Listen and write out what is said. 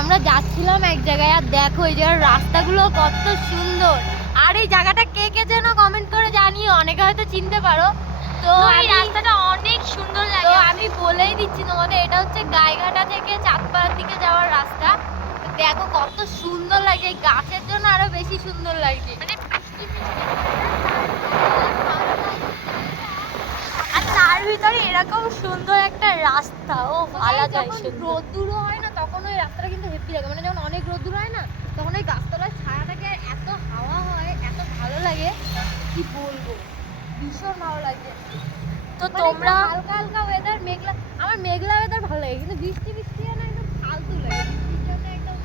আমরা যাচ্ছিলাম এক জায়গায়, আর দেখো এই জায়গার রাস্তাগুলো কত সুন্দর। আর এই জায়গাটা কে কে যেন কমেন্ট করে জানিও, অনেকে হয়তো চিনতে পারো। তো এই রাস্তাটা অনেক সুন্দর তো লাগে। আমি বলেই দিচ্ছি তোমাদের, এটা হচ্ছে গাইঘাটা থেকে চাঁদপাড়ার দিকে যাওয়ার রাস্তা। দেখো কত সুন্দর লাগে, এই গাছের জন্য আরো বেশি সুন্দর লাগছে। মানে আর তার ভিতরে এরকম সুন্দর একটা রাস্তা, ও আলাদাই সুন্দর। রোদ্দুর হয় না তখন ওই রাস্তাটা কিন্তু হেভি লাগে, মানে যখন অনেক রোদ্দুর হয় না তখন ওই গাছতলার ছায়াটাকে এত হাওয়া হয়, এত ভালো লাগে কি বলবো, ভীষণ ভালো লাগে। তো মানে তোমরা একটু হালকা হালকা ওয়েদার, মেঘলা, আমার মেঘলা ওয়েদার ভালো লাগে, কিন্তু বৃষ্টি বৃষ্টি না একদম ফালতু লাগে, বৃষ্টির জন্য একদম